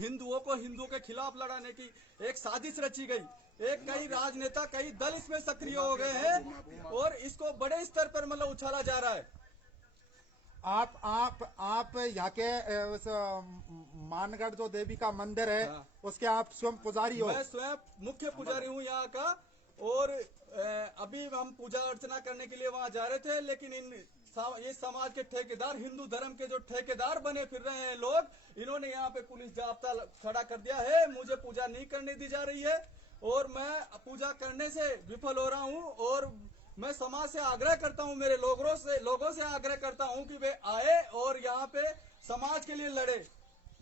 हिंदुओं को हिंदुओं के खिलाफ लड़ाने की एक साजिश रची गई। एक कई राजनेता, कई दल इसमें सक्रिय हो गए हैं और इसको बड़े स्तर पर मतलब उछाला जा रहा है। आप यहाँ के उस मानगढ़ जो देवी का मंदिर है, हाँ। उसके आप स्वयं पुजारी हो? मैं स्वयं मुख्य पुजारी हूँ यहाँ का। और अभी हम पूजा अर्चना करने के लिए वहाँ जा रहे थे, लेकिन ये समाज के ठेकेदार, हिंदू धर्म के जो ठेकेदार बने फिर रहे हैं लोग, इन्होंने यहाँ पे पुलिस जाब्ता खड़ा कर दिया है। मुझे पूजा नहीं करने दी जा रही है और मैं पूजा करने से विफल हो रहा हूँ। और मैं समाज से आग्रह करता हूँ, मेरे लोगों से आग्रह करता हूँ कि वे आए और यहाँ पे समाज के लिए लड़े,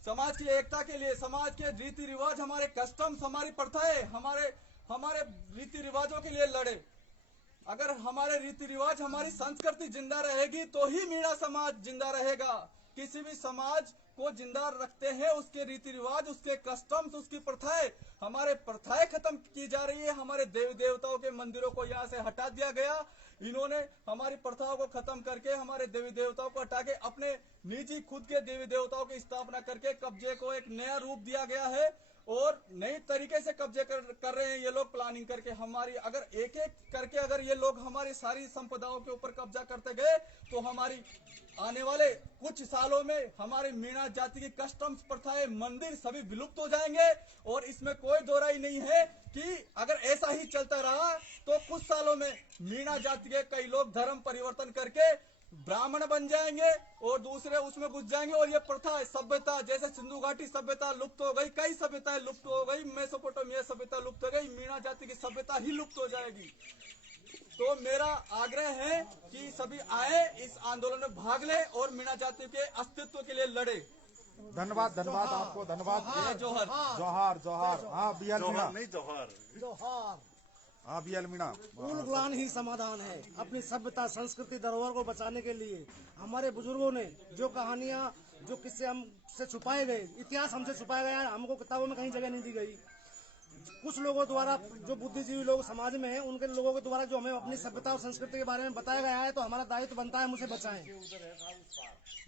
समाज की एकता के लिए, समाज के रीति रिवाज, हमारे कस्टम्स, हमारी प्रथाएं, हमारे रीति रिवाजों के लिए लड़े। अगर हमारे रीति रिवाज, हमारी संस्कृति जिंदा रहेगी तो ही मीणा समाज जिंदा रहेगा। किसी भी समाज को जिंदा रखते हैं उसके रीति रिवाज, उसके कस्टम्स, उसकी प्रथाएं। हमारे प्रथाएं खत्म की जा रही है, हमारे देवी देवताओं के मंदिरों को यहाँ से हटा दिया गया। इन्होंने हमारी प्रथाओं को खत्म करके हमारे देवी देवताओं को हटा के अपने निजी खुद के देवी देवताओं की स्थापना करके कब्जे को एक नया रूप दिया गया है और नई तरीके से कब्जे कर रहे हैं ये लोग, प्लानिंग करके। हमारी अगर एक एक करके अगर ये लोग हमारी सारी संपदाओं के ऊपर कब्जा करते गए तो हमारी आने वाले कुछ सालों में हमारी मीणा जाति की कस्टम्स, प्रथाएं, मंदिर सभी विलुप्त हो जाएंगे। और इसमें कोई दो राय नहीं है कि अगर ऐसा ही चलता रहा तो कुछ सालों में मीणा जाति के कई लोग धर्म परिवर्तन करके ब्राह्मण बन जाएंगे और दूसरे उसमें घुस जाएंगे। और ये प्रथा, सभ्यता, जैसे सिंधु घाटी सभ्यता लुप्त हो गई, कई सभ्यताएं लुप्त हो गई, मेसोपोटामिया सभ्यता लुप्त हो गई, मीणा जाति की सभ्यता ही लुप्त हो जाएगी। तो मेरा आग्रह है कि सभी आए, इस आंदोलन में भाग लें और मीणा जाति के अस्तित्व के लिए लड़े। धन्यवाद आपको, धन्यवाद। जोहर जोहार जोहार। हाँ बियल मीणा, नहीं जोहर जोहार। हाँ बियल मीणा। उलगुलान ही समाधान है। अपनी सभ्यता, संस्कृति, धरोहर को बचाने के लिए हमारे बुजुर्गों ने जो कहानियाँ, जो किस्से हमसे छुपाए गए, इतिहास हमसे छुपाया गया है, हमको किताबों में कहीं जगह नहीं दी गई। कुछ लोगों द्वारा, जो बुद्धिजीवी लोग समाज में हैं, उनके लोगों के द्वारा जो हमें अपनी सभ्यता और संस्कृति के बारे में बताया गया है, तो हमारा दायित्व बनता है हम उसे बचाएं।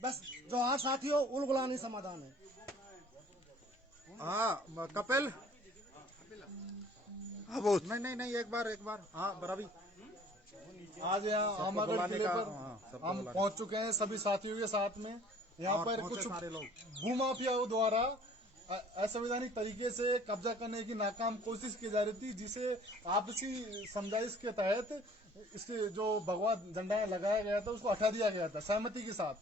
बस जोहार साथियों, उलगुलान ही समाधान है। हाँ कपिल, हाँ वो नहीं एक बार हाँ बराबर। आज यहाँ आमागढ़ किले पर हम पहुंच चुके हैं सभी साथियों के साथ में। यहाँ पर कुछ भूमाफियाओं द्वारा असंवैधानिक तरीके से कब्जा करने की नाकाम कोशिश की जा रही थी, जिसे आपसी समझाइश के तहत इसके जो भगवा झंडा लगाया गया था उसको हटा दिया गया था सहमति के साथ।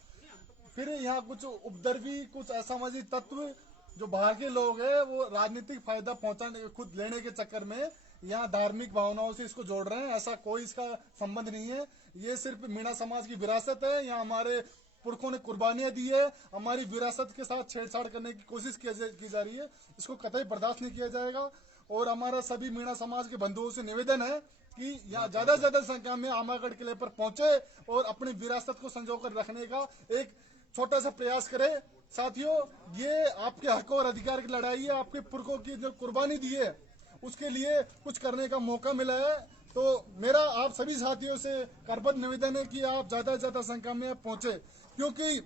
फिर यहाँ कुछ उपद्रवी, कुछ असामाजिक तत्व जो बाहर के लोग हैं, वो राजनीतिक फायदा पहुंचाने, खुद लेने के चक्कर में यहाँ धार्मिक भावनाओं से इसको जोड़ रहे हैं। ऐसा कोई इसका संबंध नहीं है। ये सिर्फ मीणा समाज की विरासत है। यहाँ हमारे पुरखों ने कुर्बानियां दी है, हमारी विरासत के साथ छेड़छाड़ करने की कोशिश की जा रही है। इसको कतई बर्दाश्त नहीं किया जाएगा। और हमारा सभी मीणा समाज के बंधुओं से निवेदन है कि यहाँ ज्यादा से ज्यादा संख्या में आमागढ़ किले पर पहुंचे और अपनी विरासत को संजो कर रखने का एक छोटा सा प्रयास करे। साथियों, ये आपके हक और अधिकार की लड़ाई है। आपके पुरखों की जो कुर्बानी दी है उसके लिए कुछ करने का मौका मिला है। तो मेरा आप सभी साथियों से करबद्ध निवेदन है कि आप ज्यादा से ज्यादा संख्या में पहुंचे, क्योंकि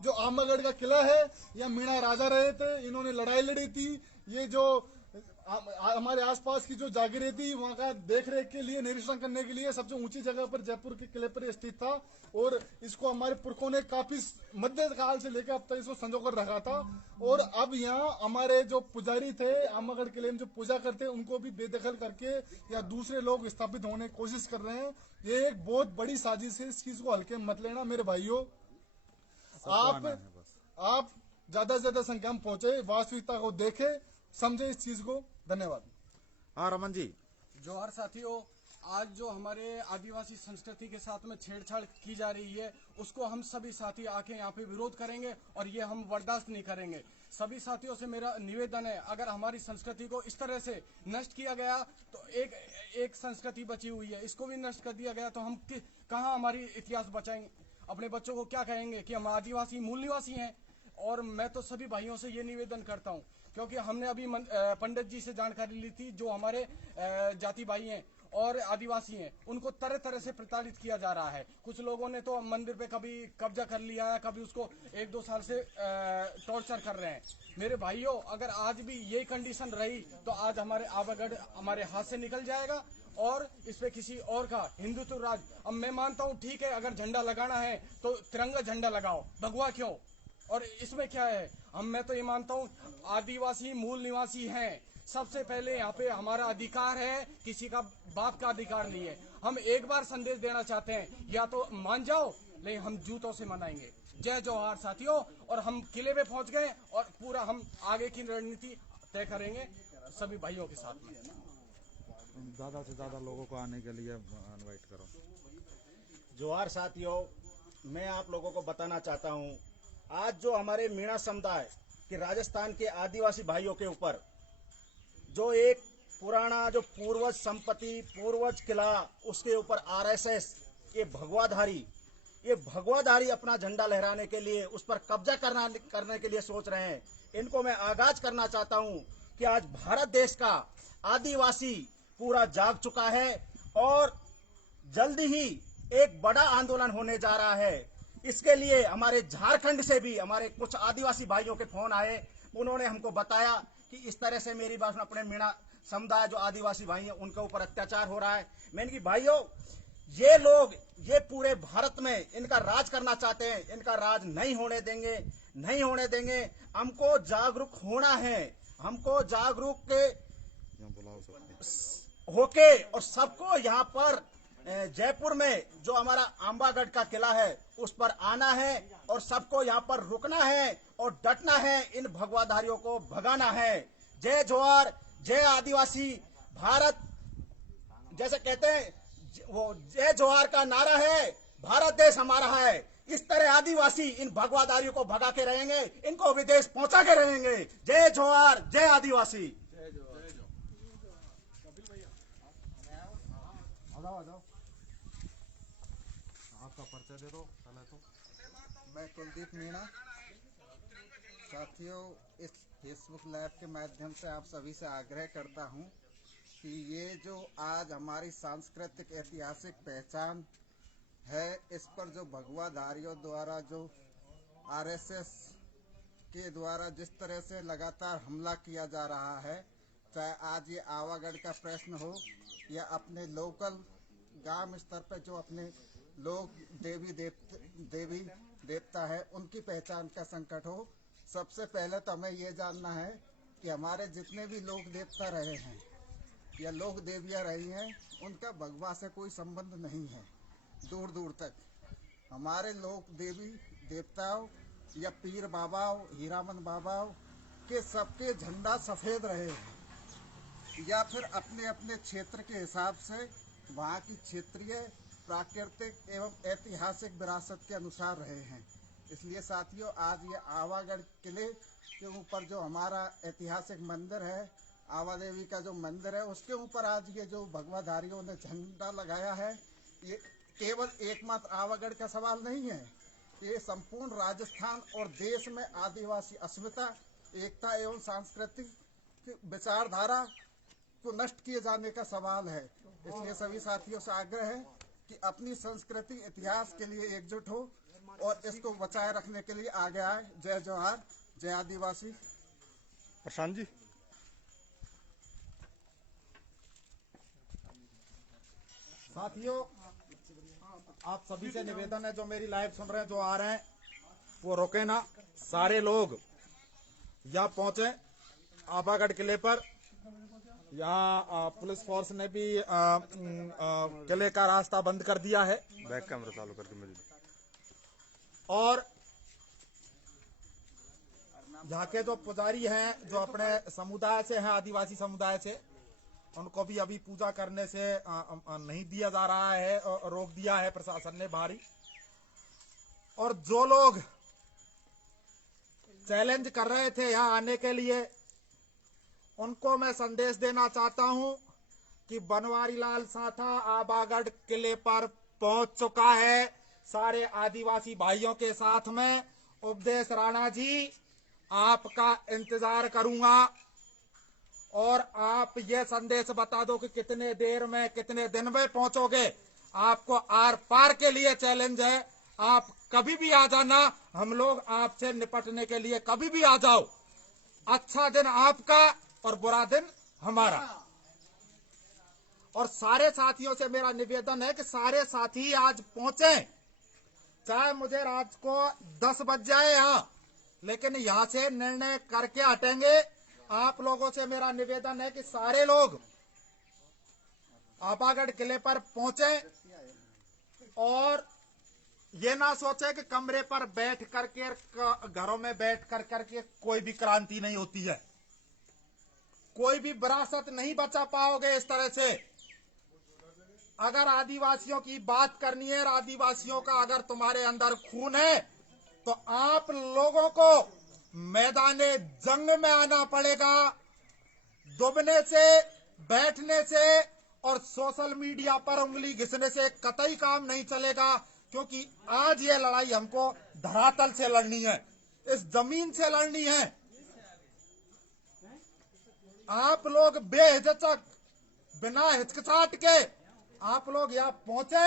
जो आमागढ़ का किला है, या मीणा राजा रहे थे, इन्होंने लड़ाई लड़ी थी। ये जो हमारे आसपास की जो जागीरें थी, वहाँ का देखरेख के लिए, निरीक्षण करने के लिए सबसे ऊंची जगह पर जयपुर के किले पर स्थित था। और इसको हमारे पुरखों ने काफी मध्य काल से लेकर अब तक इसको संजो कर रखा था। और अब यहाँ हमारे जो पुजारी थे आमागढ़ किले में जो पूजा करते, उनको भी बेदखल करके या दूसरे लोग स्थापित होने की कोशिश कर रहे हैं। ये एक बहुत बड़ी साजिश है। इस चीज को हल्के में मत लेना मेरे भाइयों। आप ज्यादा से ज्यादा संख्या में पहुंचे, वास्तविकता को देखे, समझे इस चीज को। धन्यवाद। हाँ रमन जी। जोहार साथियों, आज जो हमारे आदिवासी संस्कृति के साथ में छेड़छाड़ की जा रही है, उसको हम सभी साथी आके यहाँ पे विरोध करेंगे और ये हम बर्दाश्त नहीं करेंगे। सभी साथियों से मेरा निवेदन है, अगर हमारी संस्कृति को इस तरह से नष्ट किया गया तो एक संस्कृति बची हुई है, इसको भी नष्ट कर दिया गया तो हम कहाँ हमारी इतिहास बचाएंगे? अपने बच्चों को क्या कहेंगे कि हम आदिवासी मूल निवासी हैं? और मैं तो सभी भाइयों से ये निवेदन करता हूँ, क्योंकि हमने अभी पंडित जी से जानकारी ली थी जो हमारे जाति भाई हैं, और आदिवासी हैं उनको तरह तरह से प्रताड़ित किया जा रहा है। कुछ लोगों ने तो मंदिर पे कभी कब्जा कर लिया है, कभी उसको 1-2 साल से टॉर्चर कर रहे हैं। मेरे भाइयों, अगर आज भी यही कंडीशन रही तो आज हमारे आवागढ़ हमारे हाथ से निकल जाएगा और इस पे किसी और का हिंदुत्व राज। अब मैं मानता हूँ ठीक है, अगर झंडा लगाना है तो तिरंगा झंडा लगाओ, भगवा क्यों? और इसमें क्या है? मैं तो ये मानता हूँ आदिवासी मूल निवासी हैं। सबसे पहले यहाँ पे हमारा अधिकार है, किसी का बाप का अधिकार नहीं है। हम एक बार संदेश देना चाहते हैं, या तो मान जाओ, नहीं हम जूतों से मनाएंगे। जय जोहार साथियों। और हम किले पे पहुंच गए और पूरा हम आगे की रणनीति तय करेंगे सभी भाइयों के साथ में। ज्यादा से ज्यादा लोगों को आने के लिए इनवाइट करो। जोहार साथियों, मैं आप लोगों को बताना चाहता हूं, आज जो हमारे मीणा समुदाय के राजस्थान के आदिवासी भाइयों के ऊपर जो एक पुराना जो पूर्वज संपत्ति, पूर्वज किला, उसके ऊपर आरएसएस ये भगवाधारी अपना झंडा लहराने के लिए उस पर कब्जा करने के लिए सोच रहे हैं। इनको मैं आगाज करना चाहता हूं कि आज भारत देश का आदिवासी पूरा जाग चुका है और जल्दी ही एक बड़ा आंदोलन होने जा रहा है। इसके लिए हमारे झारखंड से भी हमारे कुछ आदिवासी भाइयों के फोन आए, उन्होंने हमको बताया कि इस तरह से मेरी बात अपने मीणा समुदाय जो आदिवासी भाई हैं उनके ऊपर अत्याचार हो रहा है। मैंने कि भाइयों, ये लोग ये पूरे भारत में इनका राज करना चाहते हैं, इनका राज नहीं होने देंगे। हमको जागरूक होना है, हमको जागरूक होके और सबको यहाँ पर जयपुर में जो हमारा आंबागढ़ का किला है उस पर आना है और सबको यहाँ पर रुकना है और डटना है, इन भगवाधारियों को भगाना है। जय जोहार, जय आदिवासी। भारत जैसे कहते हैं वो जय जोहार का नारा है, भारत देश हमारा है। इस तरह आदिवासी इन भगवाधारियों को भगा के रहेंगे, इनको विदेश पहुंचा के रहेंगे। जय जोहार, जय आदिवासी। आ जाओ, आपका परिचय दे दो पहले तो। मैं कुलदीप मीणा। साथियों, इस फेसबुक लाइव के माध्यम से आप सभी से आग्रह करता हूं कि ये जो आज हमारी सांस्कृतिक ऐतिहासिक पहचान है, इस पर जो भगवाधारियों द्वारा जो आरएसएस के द्वारा जिस तरह से लगातार हमला किया जा रहा है, चाहे आज ये आवागढ़ का प्रश्न हो या अपने लोकल गांव स्तर पर जो अपने लोग देवी देवता है उनकी पहचान का संकट हो, सबसे पहले तो हमें ये जानना है कि हमारे जितने भी लोक देवता रहे हैं या लोक देवियाँ रही हैं, उनका भगवा से कोई संबंध नहीं है। दूर दूर तक हमारे लोक देवी देवताओं या पीर बाबाओं, हीरामन बाबाओं के सबके झंडा सफ़ेद रहे हैं या फिर अपने अपने क्षेत्र के हिसाब से वहाँ की क्षेत्रीय प्राकृतिक एवं ऐतिहासिक विरासत के अनुसार रहे हैं। इसलिए साथियों, आज ये आवागढ़ किले के ऊपर जो हमारा ऐतिहासिक मंदिर है, आवा देवी का जो मंदिर है, उसके ऊपर आज ये जो भगवाधारियों ने झंडा लगाया है, ये केवल एकमात्र आवागढ़ का सवाल नहीं है। ये संपूर्ण राजस्थान और देश में आदिवासी अस्मिता, एकता एवं सांस्कृतिक विचारधारा को नष्ट किए जाने का सवाल है। इसलिए सभी साथियों से आग्रह है कि अपनी संस्कृति इतिहास के लिए एकजुट हो और इसको बचाए रखने के लिए आगे आए। जय जोहार, जय आदिवासी। प्रशांत जी। साथियों, आप सभी से निवेदन है, जो मेरी लाइव सुन रहे हैं, जो आ रहे हैं, वो रुके ना, सारे लोग यहाँ पहुंचे आबागढ़ किले पर। यहाँ पुलिस फोर्स ने भी किले का रास्ता बंद कर दिया है। बैक कैमरा चालू करके मिल। और यहाँ के जो पुजारी हैं, जो अपने समुदाय से हैं, आदिवासी समुदाय से, उनको भी अभी पूजा करने से नहीं दिया जा रहा है, रोक दिया है प्रशासन ने भारी। और जो लोग चैलेंज कर रहे थे यहाँ आने के लिए, उनको मैं संदेश देना चाहता हूं कि बनवारी लाल साठा आबागढ़ किले पर पहुंच चुका है सारे आदिवासी भाइयों के साथ में। उपदेश राणा जी, आपका इंतजार करूंगा और आप ये संदेश बता दो कि कितने देर में, कितने दिन में पहुंचोगे। आपको आर पार के लिए चैलेंज है। आप कभी भी आ जाना, हम लोग आपसे निपटने के लिए कभी भी आ जाओ। अच्छा दिन आपका और बुरा दिन हमारा। और सारे साथियों से मेरा निवेदन है कि सारे साथी आज पहुंचे, चाहे मुझे रात को 10 बज जाए यहाँ, लेकिन यहाँ से निर्णय करके हटेंगे। आप लोगों से मेरा निवेदन है कि सारे लोग आपागढ़ किले पर पहुंचे और ये ना सोचे कि कमरे पर बैठ करके, घरों में बैठ कर करके कोई भी क्रांति नहीं होती है। कोई भी विरासत नहीं बचा पाओगे इस तरह से। अगर आदिवासियों की बात करनी है, आदिवासियों का अगर तुम्हारे अंदर खून है, तो आप लोगों को मैदाने जंग में आना पड़ेगा। दुबने से, बैठने से और सोशल मीडिया पर उंगली घिसने से कतई काम नहीं चलेगा, क्योंकि आज ये लड़ाई हमको धरातल से लड़नी है, इस जमीन से लड़नी है। आप लोग बेहिचक, बिना हिचकिचाहट के आप लोग यहाँ पहुंचे।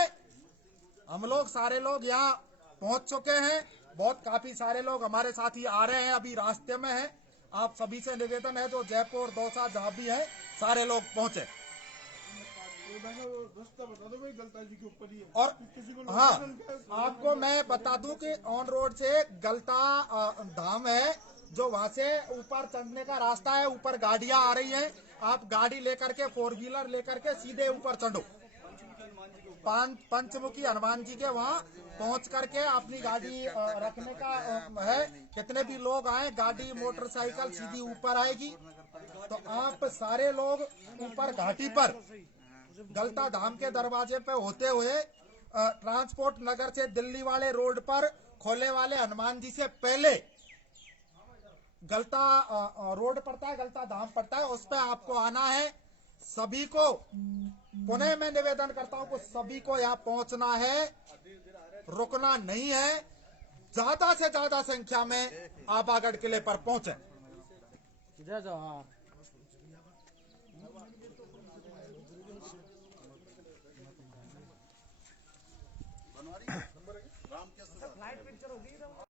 हम लोग सारे लोग यहाँ पहुंच चुके हैं। बहुत काफी सारे लोग हमारे साथी आ रहे हैं, अभी रास्ते में हैं। आप सभी से निवेदन है, जो जयपुर, दौसा, जहां भी है, सारे लोग पहुंचे। और हाँ, आपको मैं बता दूं कि ऑन रोड से गलता धाम है, जो वहां से ऊपर चढ़ने का रास्ता है। ऊपर गाड़ियां आ रही हैं, आप गाड़ी लेकर के, 4 व्हीलर लेकर के सीधे ऊपर चढ़ो। पंचमुखी हनुमान जी के वहाँ पहुंच करके अपनी गाड़ी रखने का है। कितने भी लोग आए, गाड़ी मोटरसाइकिल सीधी ऊपर आएगी। तो आप सारे लोग ऊपर घाटी पर गलता धाम के दरवाजे पे होते हुए ट्रांसपोर्ट नगर से दिल्ली वाले रोड पर खोले वाले हनुमान जी से पहले गलता रोड पड़ता है, गलता धाम पड़ता है, उस पे आपको आना है। सभी को पुनः मैं निवेदन करता हूं कि सभी को यहाँ पहुंचना है, रुकना नहीं है। ज्यादा से ज्यादा संख्या में आपागढ़ किले पर पहुंचे। जय जवाहर।